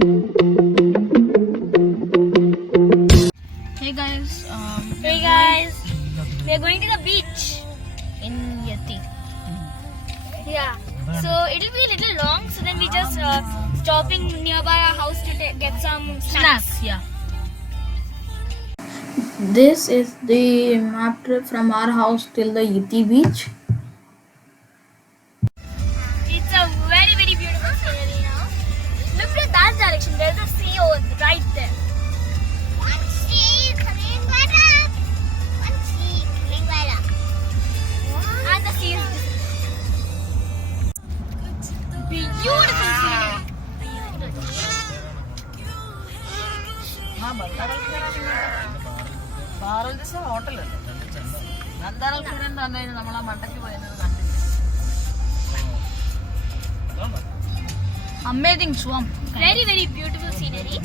Hey guys, we are going to the beach. in Yati. Yeah. So it'll be a little long. So then we just stopping nearby our house to get some snacks. Yeah. This is the map trip from our house till the Yati beach. It's a very very beautiful scenery now. Look at that direction. There's a sea right there. One sea coming right up. One sea coming right up. And the sea is beautiful scenery. Hotel നന്ദാറൽപുരം തന്നെ നമ്മൾ ആ മണ്ടയ്ക്ക് പോയത് amazing swamp. Very very beautiful scenery.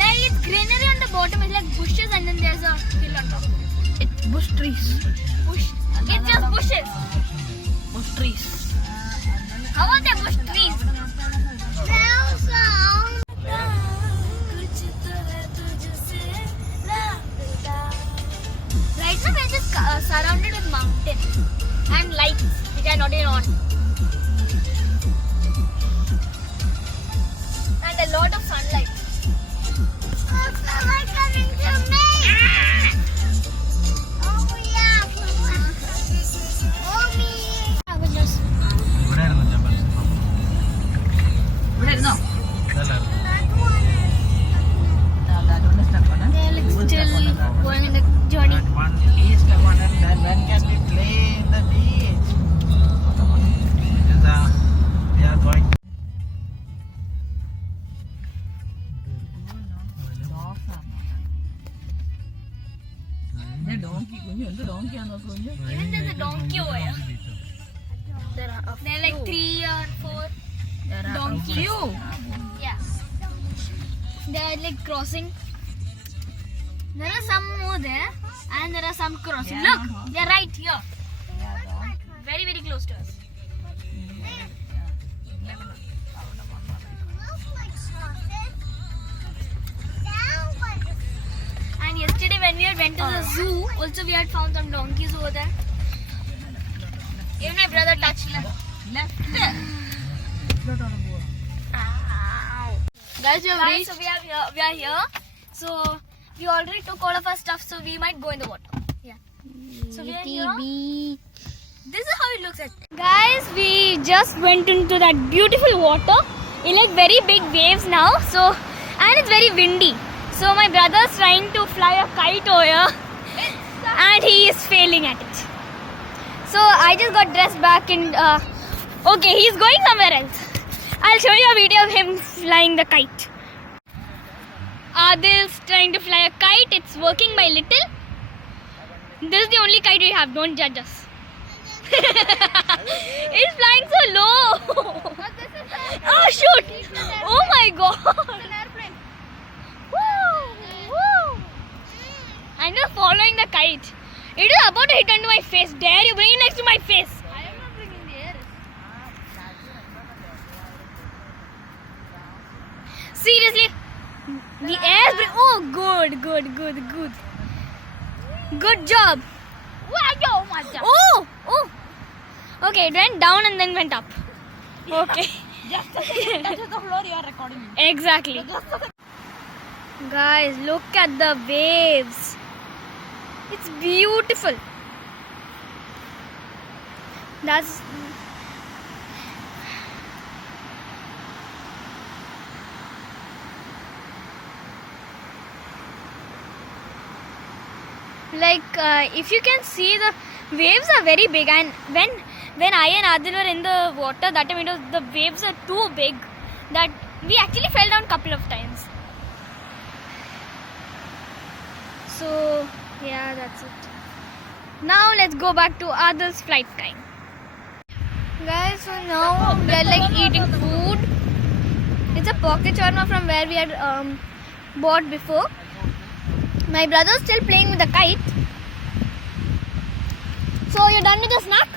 Like it's greenery on the bottom. It's like bushes and then there's a hill on top. It's bush trees. Bush. It's just bushes. Bush trees. How are the bush trees? Right now we're just surrounded with mountains and lights which are not even on. And a lot of sunlight. Coming to me. Oh yeah. Oh me. I was just ഇവിടെ ഇരുന്നോ? they're like still going in the journey. Even there's a donkey over here. There are like 3 or 4 donkeys. Yeah. They are like crossing. There are some more there and there are some crossing. Look, they are right here. Very very close to us. And yesterday when we had went to the zoo, also we had found some donkeys over there. Even my brother touched them. Guys, you have Guys, reached. so we are here. So we already took all of our stuff, so we might go in the water. Yeah. So we are here. This is how it looks like. Guys, we just went into that beautiful water. It's like very big waves now. So and it's very windy. So my brother's trying to fly a kite over here, and he is failing at it. So I just got dressed back in. Okay, he's going somewhere else. I'll show you a video of him flying the kite. Adil's trying to fly a kite. It's working by little. This is the only kite we have. Don't judge us. He's flying so low. Oh shoot! Oh my god! Woo! Woo! I'm just following the kite. It is about to hit onto my face. Dare you bring it next to my face? I am not bringing the air. Seriously, the air is oh good. Good job. Oh. Okay, it went down and then went up. Okay. Just a second, touch the floor, you are recording. Exactly. Guys, look at the waves. It's beautiful. That's like if you can see, the waves are very big, and when I and Adil were in the water that time, the waves are too big that we actually fell down a couple of times. So yeah, that's it. Now let's go back to Adil's flight time. Guys, so now we are like eating food. It's a pocket shawarma from where we had bought before. My brother's still playing with the kite. So you're done with the snack?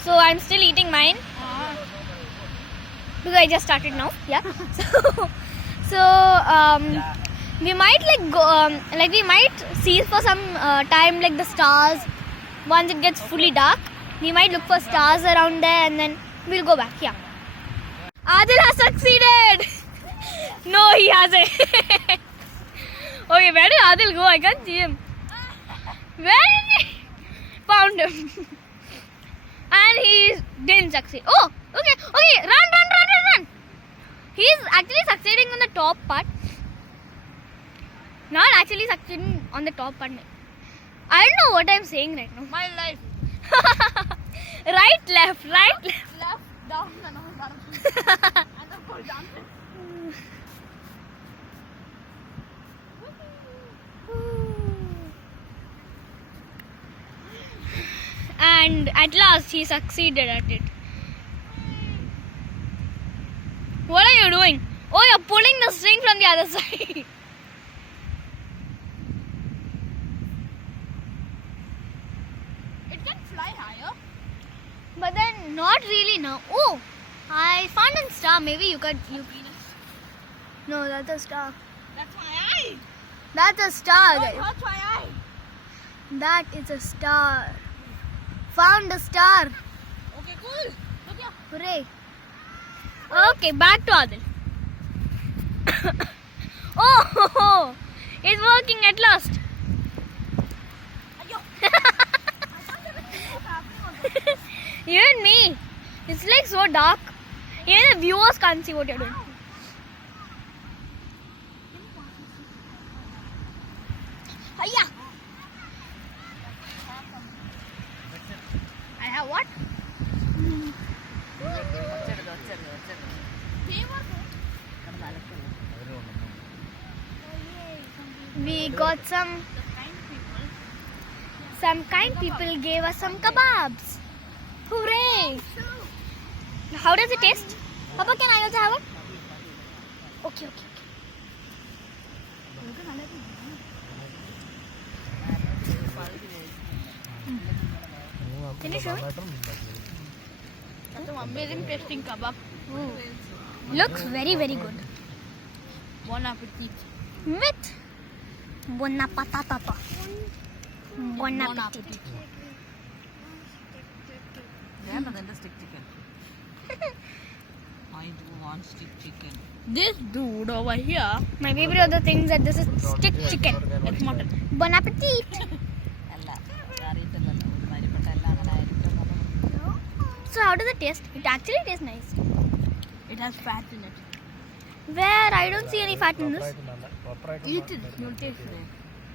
So I'm still eating mine. because I just started now. Yeah. So we might like go we might see for some time like the stars. Once it gets fully dark, we might look for stars around there and then we'll go back. Yeah. Adil has succeeded. No, he hasn't. Okay, where did Adil go? I can't see him. Where did he? Found him. And he didn't succeed. Oh, okay. Run. He's actually succeeding on the top part. Not actually succeeding on the top part. I don't know what I'm saying right now. My life. Right, left. Left, down, and down. And then go down. And at last he succeeded at it. What are you doing? Oh, you're pulling the string from the other side. It can fly higher. But then not really now. Oh, I found a star. Maybe you could. No, that's a star. That's my eye. That's a star. Don't hurt my eye. That is a star. Found a star. Okay, cool. Look here. Hooray. Okay, back to Adil. Oh, it's working at last. You and me. It's like so dark. Even the viewers can't see what you're doing. Hiya. I have what? We got some kind people gave us some kebabs. Hooray! How does it taste? Papa, can I also have it? Okay. Can you show me? That's an amazing tasting kebab. Looks very, very good. Bon appetit. With bon appetit. Bon appetit. Yeah, but then the stick chicken. I do want stick chicken. This dude over here, My favorite other things that this is stick chicken. it's mutton. Bon appetit. So how does it taste? It actually tastes nice. It has fat in it. Where? I don't see any fat in this. Eat it. You'll taste it.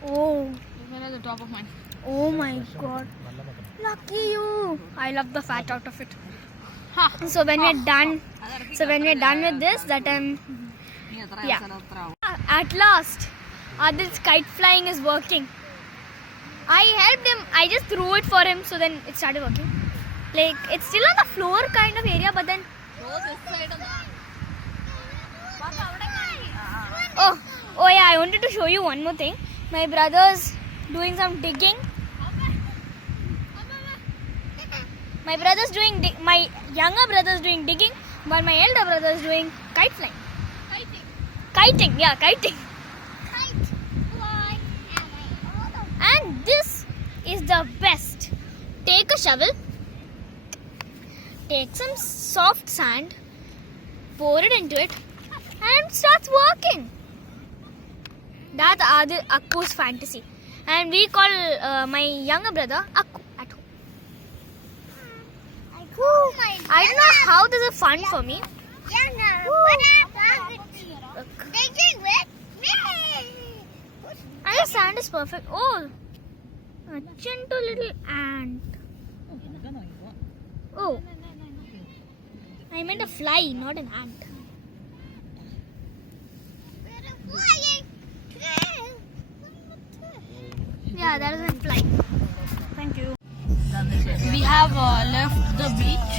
Oh. Where at the top of mine. Oh my god. Lucky you. I love the fat out of it. Ha. So when we're done with this, that time, yeah. At last, Adil's kite flying is working. I helped him. I just threw it for him, so then it started working. Like, it's still on the floor kind of area, but then... Oh yeah, I wanted to show you one more thing. My brother's doing some digging. My younger brother's doing digging, while my elder brother's doing kite flying. Kiting. And this is the best. Take a shovel, take some soft sand, pour it into it, and it starts working. That's Akku's fantasy. And we call my younger brother Akku at home. I don't know how this is fun for me. And the sand is perfect. Oh, a gentle little ant. Oh, I meant a fly, not an ant. Yeah, that is a fly. Thank you. We have left the beach.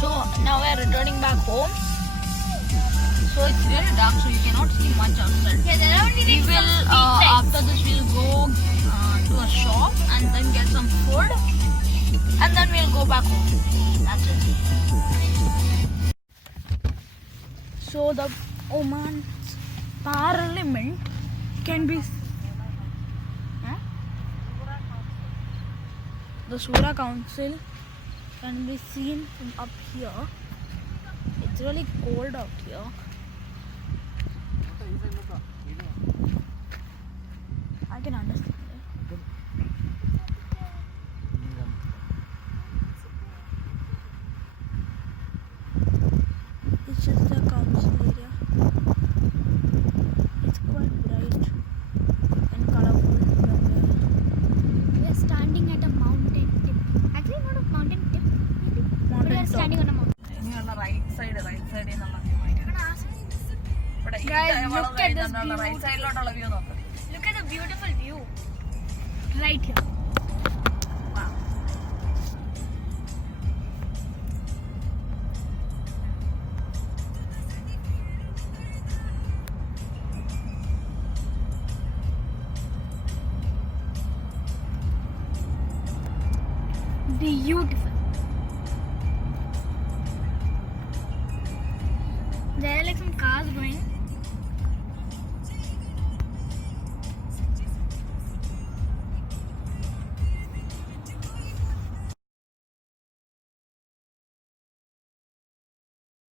So now we are returning back home. So it's very dark, so you cannot see much outside. We will, after this, we'll go to a shop and then get some food. And then we'll go back home. That's it. So the Oman's parliament can be the Shura Council can be seen from up here. It's really cold out here. I can understand it. It's just the council area. It's quite bright and colorful. We are standing at a mountain tip. Actually, not a mountain tip. Maybe. Mountain we are top. standing on a mountain. Right side. Guys, look at this view. Right side view. Look at the beautiful view. Right here. Wow. Beautiful. There are like some cars going.